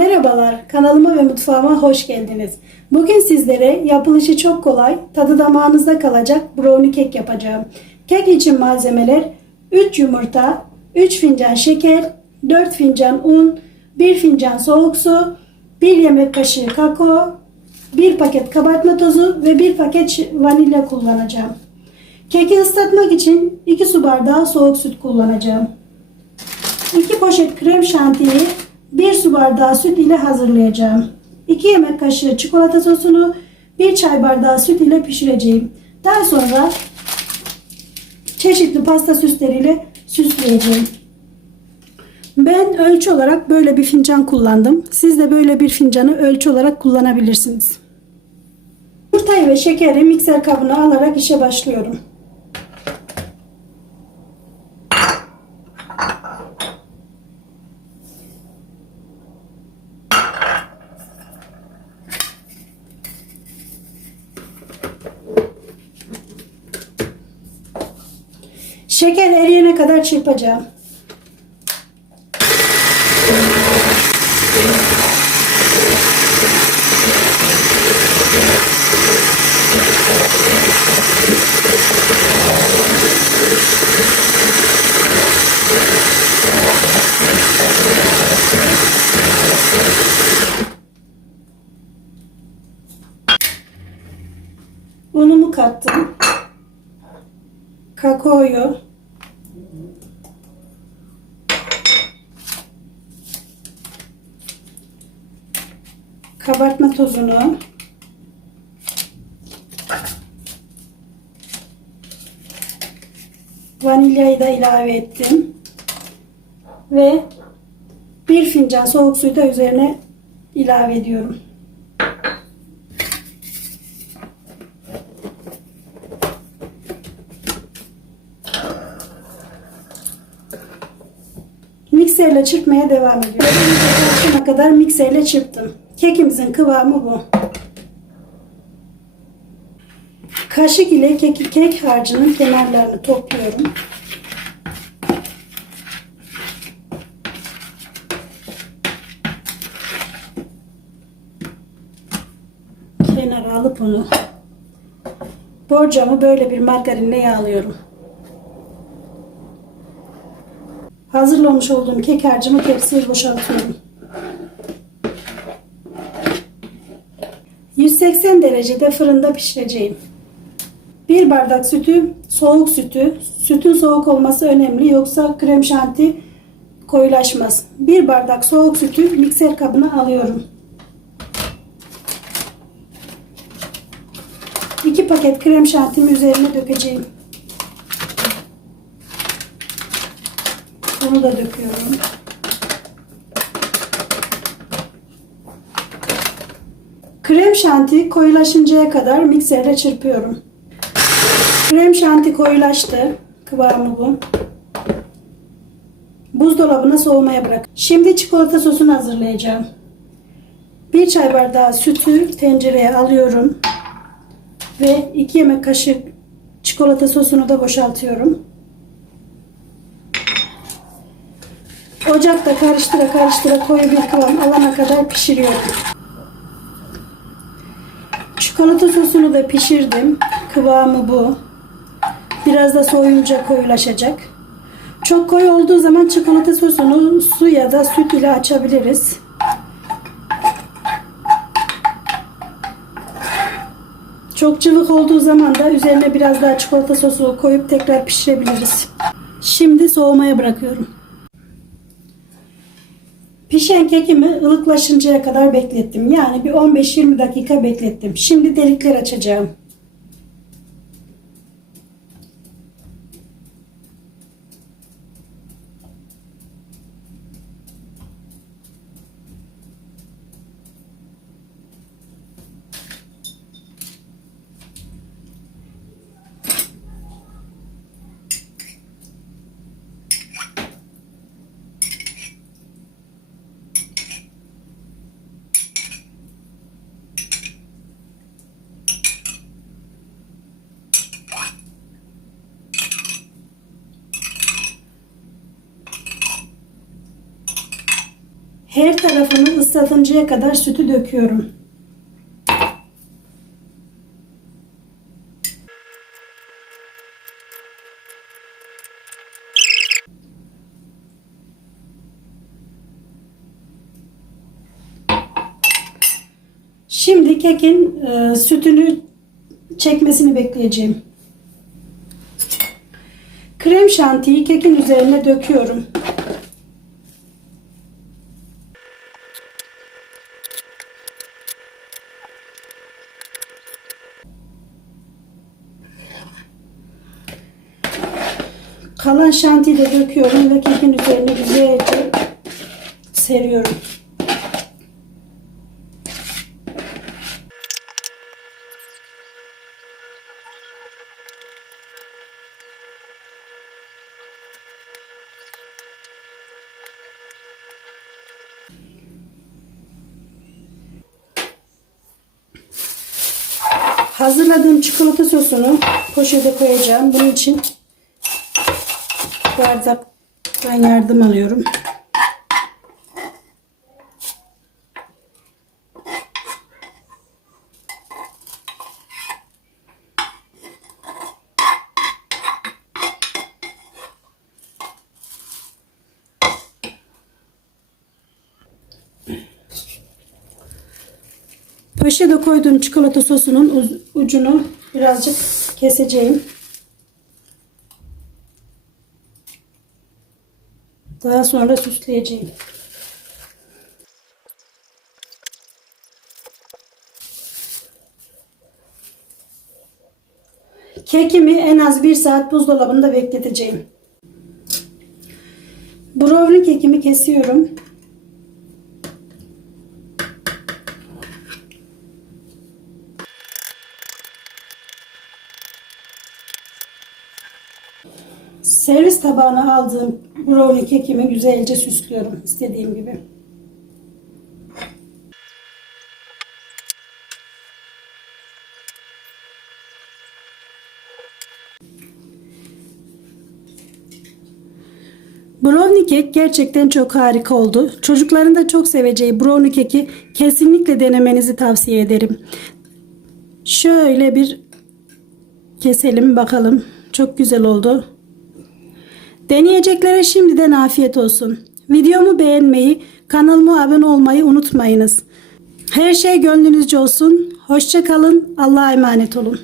Merhabalar, kanalıma ve mutfağıma hoş geldiniz. Bugün sizlere yapılışı çok kolay, tadı damağınızda kalacak brownie kek yapacağım. Kek için malzemeler 3 yumurta, 3 fincan şeker, 4 fincan un, 1 fincan soğuk su, 1 yemek kaşığı kakao, 1 paket kabartma tozu ve 1 paket vanilya kullanacağım. Keki ıslatmak için 2 su bardağı soğuk süt kullanacağım. 2 poşet krem şantiyi 1 su bardağı süt ile hazırlayacağım. 2 yemek kaşığı çikolata sosunu 1 çay bardağı süt ile pişireceğim. Daha sonra çeşitli pasta süsleriyle süsleyeceğim. Ben ölçü olarak böyle bir fincan kullandım. Siz de böyle bir fincanı ölçü olarak kullanabilirsiniz. Yumurtayı ve şekeri mikser kabına alarak işe başlıyorum. Şeker eriyene kadar çırpacağım. Unumu kattım. Kakaoyu. Kabartma tozunu. Vanilyayı da ilave ettim. Ve bir fincan soğuk suyu da üzerine ilave ediyorum. Mikserle çırpmaya devam ediyorum. Karışana kadar mikserle çırptım. Kekimizin kıvamı bu. Kaşık ile kek, kek harcının kenarlarını topluyorum. Kenara alıp onu borcamı böyle bir margarinle yağlıyorum. Hazırlamış olduğum kek harcımı tepsiye boşaltıyorum. 180 derecede fırında pişireceğim. Bir bardak sütü, soğuk sütü. Sütün soğuk olması önemli yoksa krem şanti koyulaşmaz. Bir bardak soğuk sütü mikser kabına alıyorum. 2 paket krem şantimi üzerine dökeceğim. Bunu da döküyorum. Krem şanti koyulaşıncaya kadar mikserle çırpıyorum. Krem şanti koyulaştı. Kıvamı bu. Buzdolabına soğumaya bırak. Şimdi çikolata sosunu hazırlayacağım. Bir çay bardağı sütü tencereye alıyorum. Ve 2 yemek kaşık çikolata sosunu da boşaltıyorum. Ocakta karıştıra karıştıra koyu bir kıvam alana kadar pişiriyorum. Çikolata sosunu da pişirdim. Kıvamı bu. Biraz da soyunca koyulaşacak. Çok koyu olduğu zaman çikolata sosunu su ya da süt ile açabiliriz. Çok cıvık olduğu zaman da üzerine biraz daha çikolata sosu koyup tekrar pişirebiliriz. Şimdi soğumaya bırakıyorum. Pişen kekimi ılıklaşıncaya kadar beklettim. Yani bir 15-20 dakika beklettim. Şimdi delikler açacağım. Her tarafını ıslatıncaya kadar sütü döküyorum. Şimdi kekin e, sütünü çekmesini bekleyeceğim. Krem şantiyi kekin üzerine döküyorum. Kalan şantiyi de döküyorum ve kekin üzerine güzelce seriyorum. Hazırladığım çikolata sosunu poşete koyacağım. Bunun için bardaktan yardım alıyorum. Poşete koyduğum çikolata sosunun ucunu birazcık keseceğim. Daha sonra süsleyeceğim. Kekimi en az bir saat buzdolabında bekleteceğim. Brownie kekimi kesiyorum. Servis tabağına aldığım brownie kekimi güzelce süslüyorum istediğim gibi. Brownie kek gerçekten çok harika oldu. Çocukların da çok seveceği brownie keki kesinlikle denemenizi tavsiye ederim. Şöyle bir keselim bakalım. Çok güzel oldu. Deneyeceklere şimdiden afiyet olsun. Videomu beğenmeyi, kanalıma abone olmayı unutmayınız. Her şey gönlünüzce olsun. Hoşça kalın. Allah'a emanet olun.